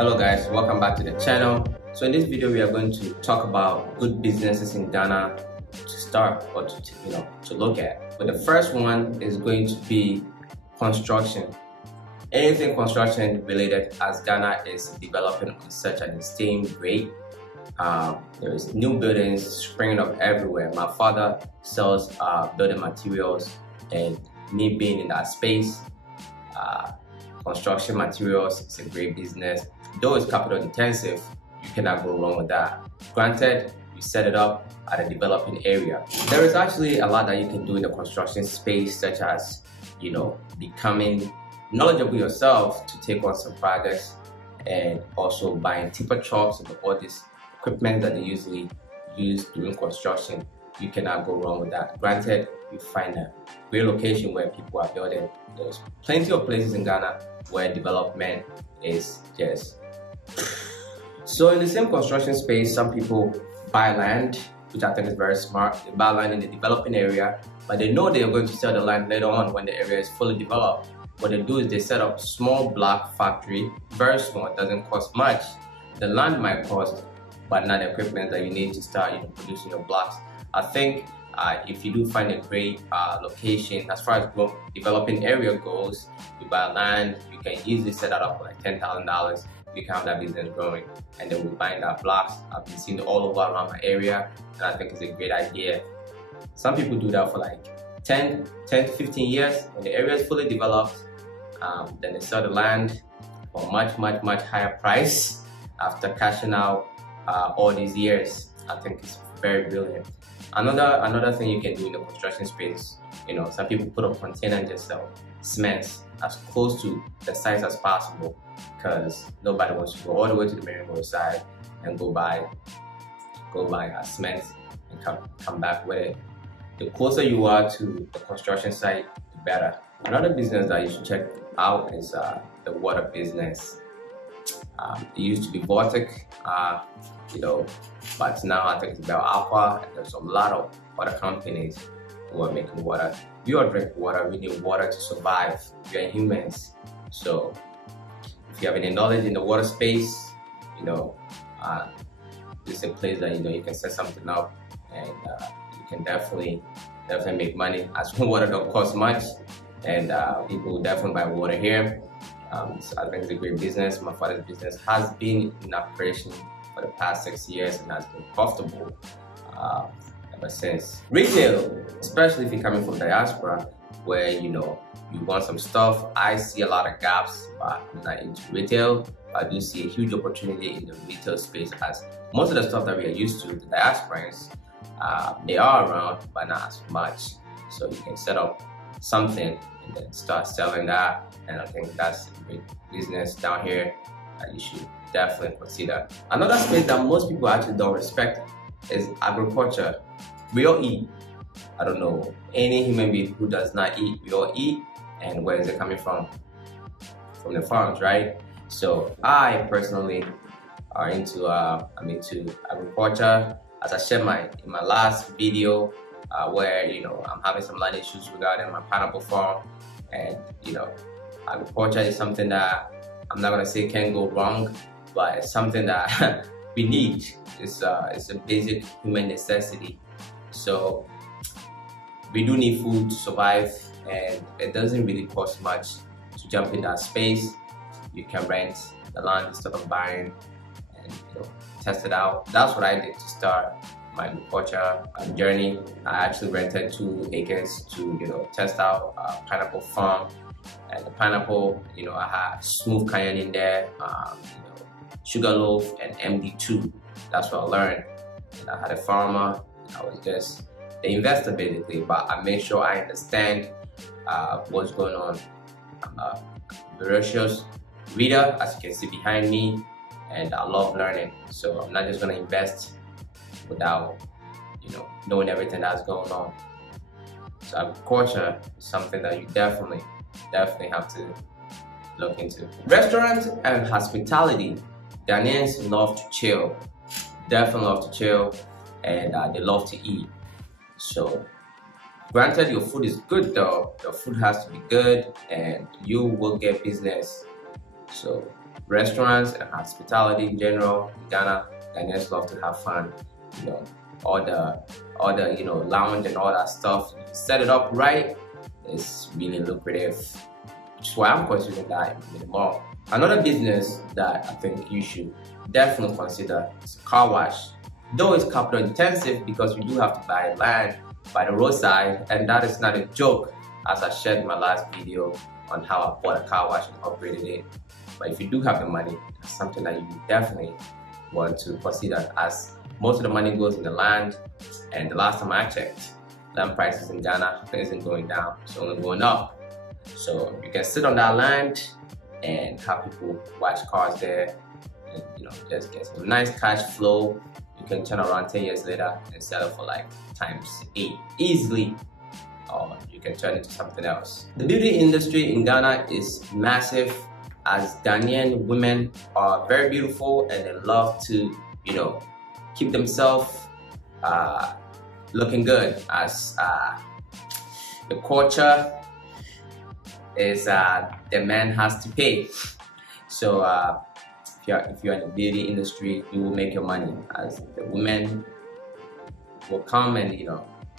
Hello guys, welcome back to the channel. So in this video we are going to talk about good businesses in Ghana to start or to look at. But the first one is going to be construction. Anything construction related, as Ghana is developing on such an insane rate. There is new buildings springing up everywhere. My father sells building materials, and me being in that space, construction materials is a great business. Though it's capital intensive, you cannot go wrong with that. Granted, you set it up at a developing area. There is actually a lot that you can do in the construction space, such as, becoming knowledgeable yourself to take on some projects, and also buying tipper trucks and all this equipment that they usually use during construction. You cannot go wrong with that. Granted, you find a great location where people are building. There's plenty of places in Ghana where development is just... So in the same construction space, some people buy land, which I think is very smart. They buy land in the developing area, but they know they are going to sell the land later on when the area is fully developed. What they do is they set up small block factory, very small, it doesn't cost much. The land might cost, but not the equipment that you need to start producing your blocks. I think if you do find a great location, as far as developing area goes, you buy land, you can easily set that up for like $10,000. You can have that business growing, and then we're buying that blocks. I've been seeing it all over around my area, and I think it's a great idea. Some people do that for like 10 to 15 years. When the area is fully developed, then they sell the land for much higher price after cashing out all these years. I think it's very brilliant. Another thing you can do in the construction space, some people put a container and just sell cement as close to the size as possible, because nobody wants to go all the way to the main road side and go buy cement and come back with it. The closer you are to the construction site, the better. Another business that you should check out is the water business. It used to be Vortic, but now I think it's Bell Aqua, and there's a lot of water companies who are making water. We all drink water, we need water to survive. We are humans. So if you have any knowledge in the water space, this is a place that you can set something up, and you can definitely make money, as water don't cost much, and people definitely buy water here. So I think it's a great business. My father's business has been in operation for the past 6 years and has been profitable ever since. Retail, especially if you're coming from diaspora, where you want some stuff. I see a lot of gaps, but I'm not into retail. I do see a huge opportunity in the retail space, as most of the stuff that we are used to, the diasporans, they are around, but not as much. So you can set up something and then start selling that, and I think that's a great business down here that you should definitely consider. Another space that most people actually don't respect is agriculture. We all eat. I don't know any human being who does not eat. We all eat, and where is it coming from? From the farms, right? So I personally I'm into agriculture. As I shared in my last video, where I'm having some land issues regarding my pineapple farm, and agriculture is something that I'm not gonna say can go wrong, but it's something that we need. It's a basic human necessity. So we do need food to survive, and it doesn't really cost much to jump in that space. You can rent the land instead of buying, and test it out. That's what I did to start my agriculture journey. I actually rented 2 acres to test out a pineapple farm, and the pineapple, I had Smooth Cayenne in there, Sugarloaf, and MD2. That's what I learned. And I had a farmer, and I was just the investor basically, but I made sure I understand what's going on. I'm a voracious reader, as you can see behind me, and I love learning. So I'm not just gonna invest without knowing everything that's going on. So agriculture is something that you definitely have to look into. Restaurants and hospitality. Ghanaians love to chill, definitely love to chill, and they love to eat. So granted, your food is good though. Your food has to be good, and you will get business. So restaurants and hospitality in general in Ghana. Ghanaians love to have fun. You know, all the lounge and all that stuff. You set it up right, it's really lucrative. Which is why I'm considering that in the mall. Another business that I think you should definitely consider is car wash. Though it's capital intensive because you do have to buy land by the roadside, and that is not a joke, as I shared in my last video on how I bought a car wash and upgraded it. But if you do have the money, it's something that you definitely want to consider, as most of the money goes in the land, and the last time I checked, land prices in Ghana isn't going down, it's only going up. So you can sit on that land and have people wash cars there, and just get some nice cash flow. You can turn around 10 years later and sell it for like ×8 easily, or you can turn it to something else. The beauty industry in Ghana is massive, as Ghanaian women are very beautiful and they love to, keep themselves looking good, as the culture is the man has to pay. So if you're in the beauty industry, you will make your money, as the women will come and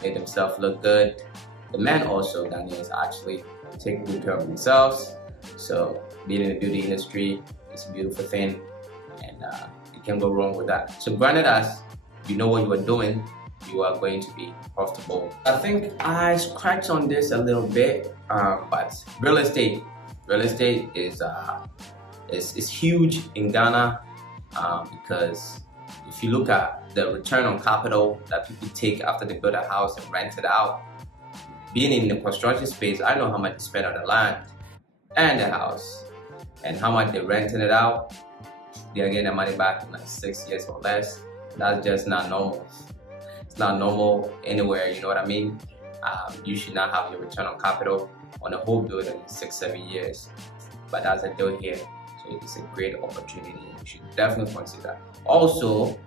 make themselves look good. The men also, Ghanaians, actually take good care of themselves. So being in the beauty industry is a beautiful thing, and you can't go wrong with that. So granted, as you know what you are doing, you are going to be profitable. I think I scratched on this a little bit, but real estate is huge in Ghana, because if you look at the return on capital that people take after they build a house and rent it out, being in the construction space, I know how much they spend on the land and the house, and how much they're renting it out. They are getting their money back in like 6 years or less. That's just not normal. It's not normal anywhere, you know what I mean? You should not have your return on capital on a whole building in 6-7 years, but that's a deal here. So it's a great opportunity, you should definitely consider. Also,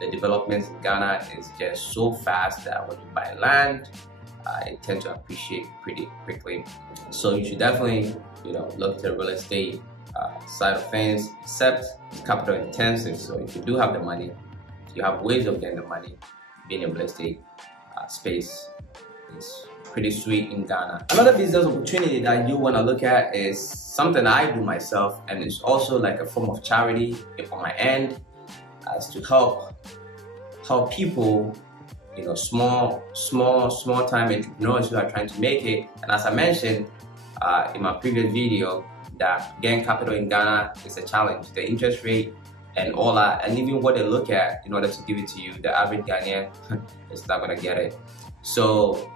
the developments in Ghana is just so fast that when you buy land, it tends to appreciate pretty quickly. So you should definitely, look to the real estate side of things, except it's capital intensive. So if you do have the money, if you have ways of getting the money, being in real estate space is pretty sweet in Ghana. Another business opportunity that you want to look at is something I do myself, and it's also like a form of charity on my end, as to help people, small time entrepreneurs who are trying to make it. And as I mentioned in my previous video, that getting capital in Ghana is a challenge. The interest rate and all that, and even what they look at in order to give it to you, the average Ghanaian is not gonna get it. So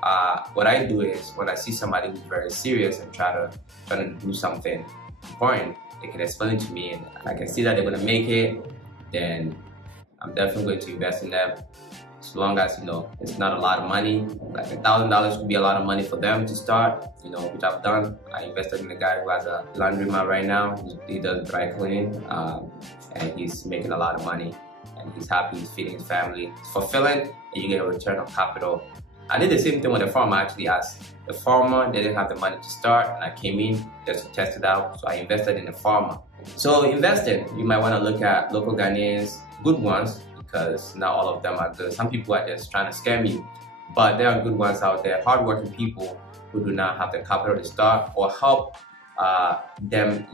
what I do is, when I see somebody who's very serious and trying to do something important, they can explain it to me, and I can see that they're gonna make it, then I'm definitely going to invest in them. As long as it's not a lot of money, like $1,000 would be a lot of money for them to start, which I've done. I invested in a guy who has a laundromat right now. He does dry cleaning, and he's making a lot of money, and he's happy, he's feeding his family. It's fulfilling, and you get a return on capital. I did the same thing with the farmer, actually, as the farmer didn't have the money to start, and I came in just to test it out, so I invested in the farmer. So investing, you might want to look at local Ghanaians, good ones, because not all of them are good. Some people are just trying to scam you, but there are good ones out there, hardworking people who do not have the capital to start or help them,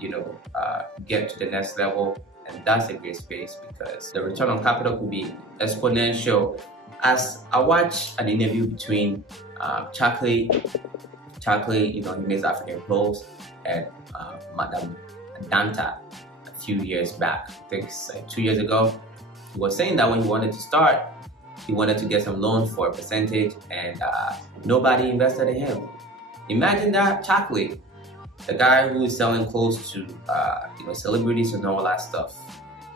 get to the next level. And that's a great space, because the return on capital could be exponential. As I watched an interview between Chakle, he makes African clothes, and Madam Danta a few years back, I think it's like 2 years ago. He was saying that when he wanted to start, he wanted to get some loans for a percentage, and nobody invested in him. Imagine that, Chakle, the guy who is selling clothes to celebrities and all that stuff.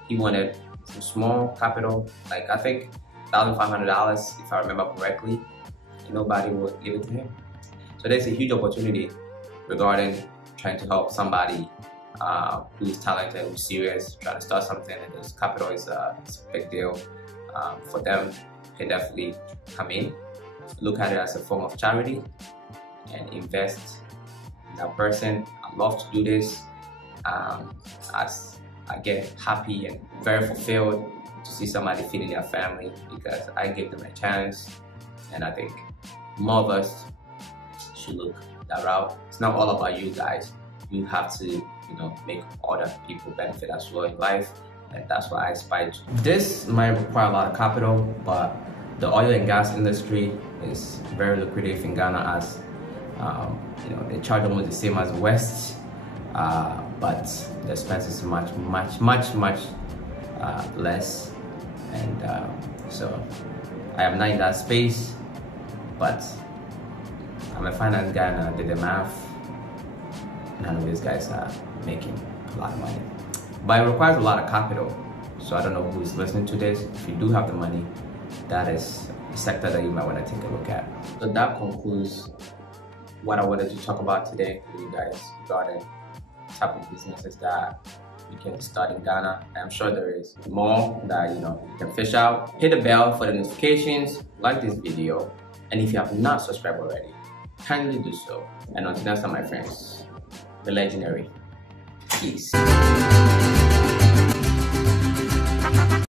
He wanted some small capital, like I think $1,500 if I remember correctly, and nobody would give it to him. So there's a huge opportunity regarding trying to help somebody who's talented, who's serious, trying to start something, and this capital is a big deal for them. You can definitely come in, look at it as a form of charity, and invest in that person. I love to do this. as I get happy and very fulfilled to see somebody feeding their family because I gave them a chance. And I think more of us should look that route. It's not all about you guys. You have to, make other people benefit as well in life. And that's what I aspire to. This might require a lot of capital, but the oil and gas industry is very lucrative in Ghana as they charge almost the same as the West, but the expense is much less. And so I am not in that space, but I'm a finance guy and I did the math. None of these guys are making a lot of money. But it requires a lot of capital. So I don't know who's listening to this. If you do have the money, that is a sector that you might want to take a look at. So that concludes what I wanted to talk about today with you guys regarding type of businesses that you can start in Ghana. I'm sure there is more that you can fish out. Hit the bell for the notifications, like this video, and if you have not subscribed already, kindly do so. And until next time, my friends, the legendary. Peace.